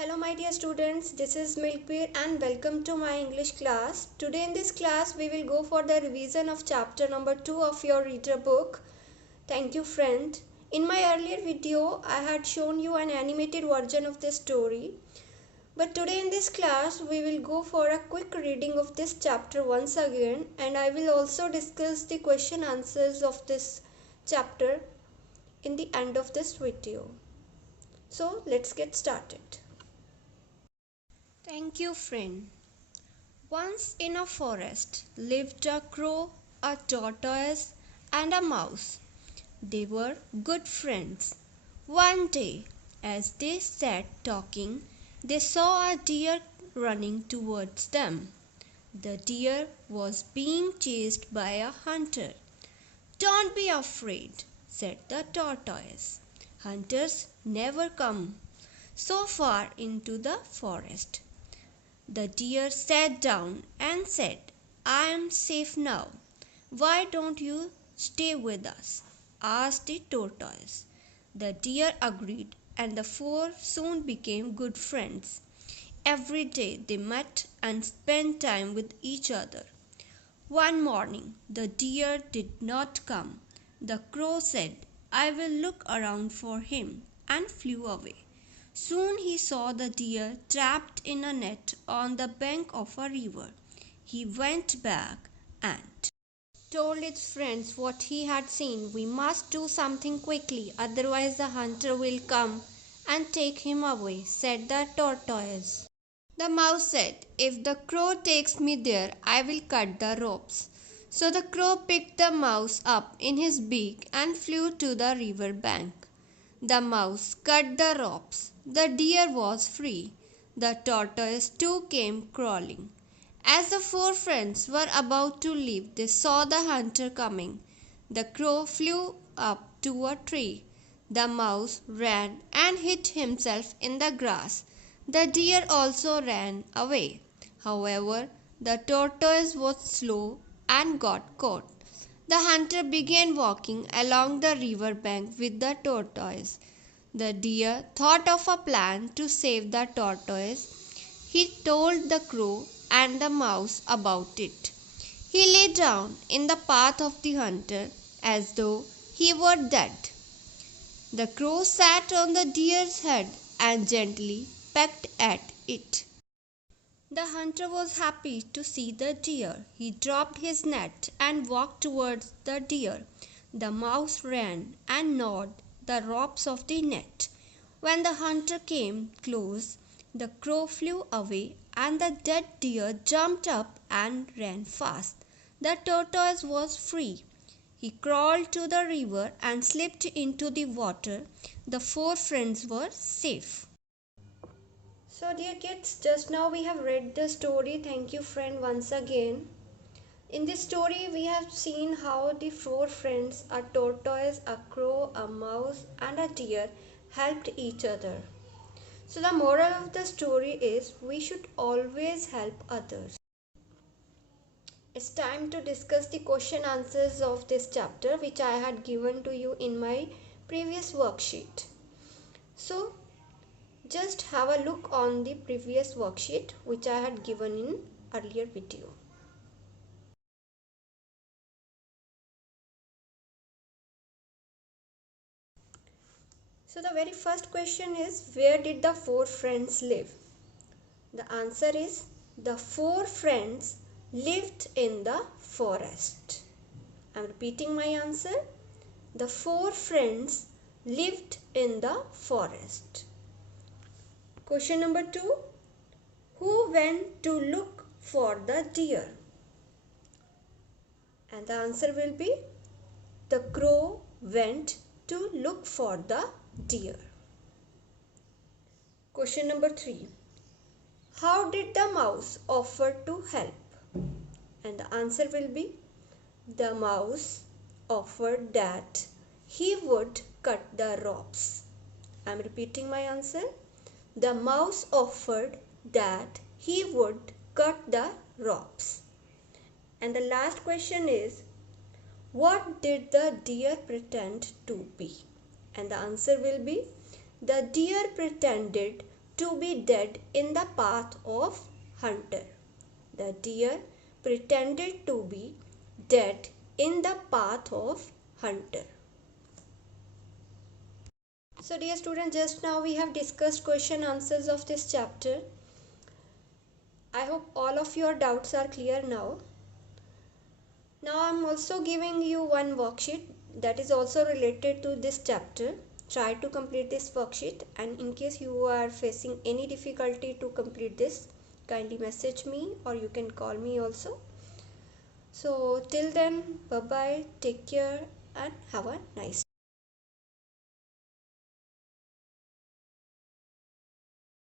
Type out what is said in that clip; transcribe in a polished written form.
Hello my dear students, this is Milkweed and welcome to my English class. Today in this class we will go for the revision of chapter number 2 of your reader book. Thank you friend. In my earlier video I had shown you an animated version of this story. But today in this class we will go for a quick reading of this chapter once again, and I will also discuss the question answers of this chapter in the end of this video. So let's get started. Thank you friend. Once in a forest lived a crow, a tortoise, and a mouse. They were good friends. One day, as they sat talking, they saw a deer running towards them. The deer was being chased by a hunter. "Don't be afraid," said the tortoise. "Hunters never come so far into the forest." The deer sat down and said, "I am safe now. Why don't you stay with us?" asked the tortoise. The deer agreed, and the four soon became good friends. Every day they met and spent time with each other. One morning the deer did not come. The crow said, "I will look around for him," and flew away. Soon he saw the deer trapped in a net on the bank of a river. He went back and told its friends what he had seen. "We must do something quickly, otherwise the hunter will come and take him away," said the tortoise. The mouse said, "If the crow takes me there, I will cut the ropes." So the crow picked the mouse up in his beak and flew to the river bank. The mouse cut the ropes. The deer was free. The tortoise too came crawling. As the four friends were about to leave, they saw the hunter coming. The crow flew up to a tree. The mouse ran and hid himself in the grass. The deer also ran away. However, the tortoise was slow and got caught. The hunter began walking along the river bank with the tortoise. The deer thought of a plan to save the tortoise. He told the crow and the mouse about it. He lay down in the path of the hunter as though he were dead. The crow sat on the deer's head and gently pecked at it. The hunter was happy to see the deer. He dropped his net and walked towards the deer. The mouse ran and gnawed the ropes of the net. When the hunter came close, the crow flew away and the dead deer jumped up and ran fast. The tortoise was free. He crawled to the river and slipped into the water. The four friends were safe. So dear kids, just now we have read the story. Thank you friend once again. In this story we have seen how the four friends, a tortoise, a crow, a mouse and a deer, helped each other. So the moral of the story is we should always help others. It's time to discuss the question answers of this chapter which I had given to you in my previous worksheet. So just have a look on the previous worksheet which I had given in earlier video. So the very first question is, where did the four friends live? The answer is, the four friends lived in the forest. I am repeating my answer. The four friends lived in the forest. Question number 2. Who went to look for the deer? And the answer will be, the crow went to look for the deer. Question number 3. How did the mouse offer to help? And the answer will be, the mouse offered that he would cut the ropes. I am repeating my answer. The mouse offered that he would cut the ropes. And the last question is, what did the deer pretend to be? And the answer will be, the deer pretended to be dead in the path of hunter. The deer pretended to be dead in the path of hunter. So dear students, just now we have discussed question answers of this chapter. I hope all of your doubts are clear now. Now I am also giving you one worksheet that is also related to this chapter. Try to complete this worksheet, and in case you are facing any difficulty to complete this, kindly message me or you can call me also. So till then, bye bye, take care and have a nice day.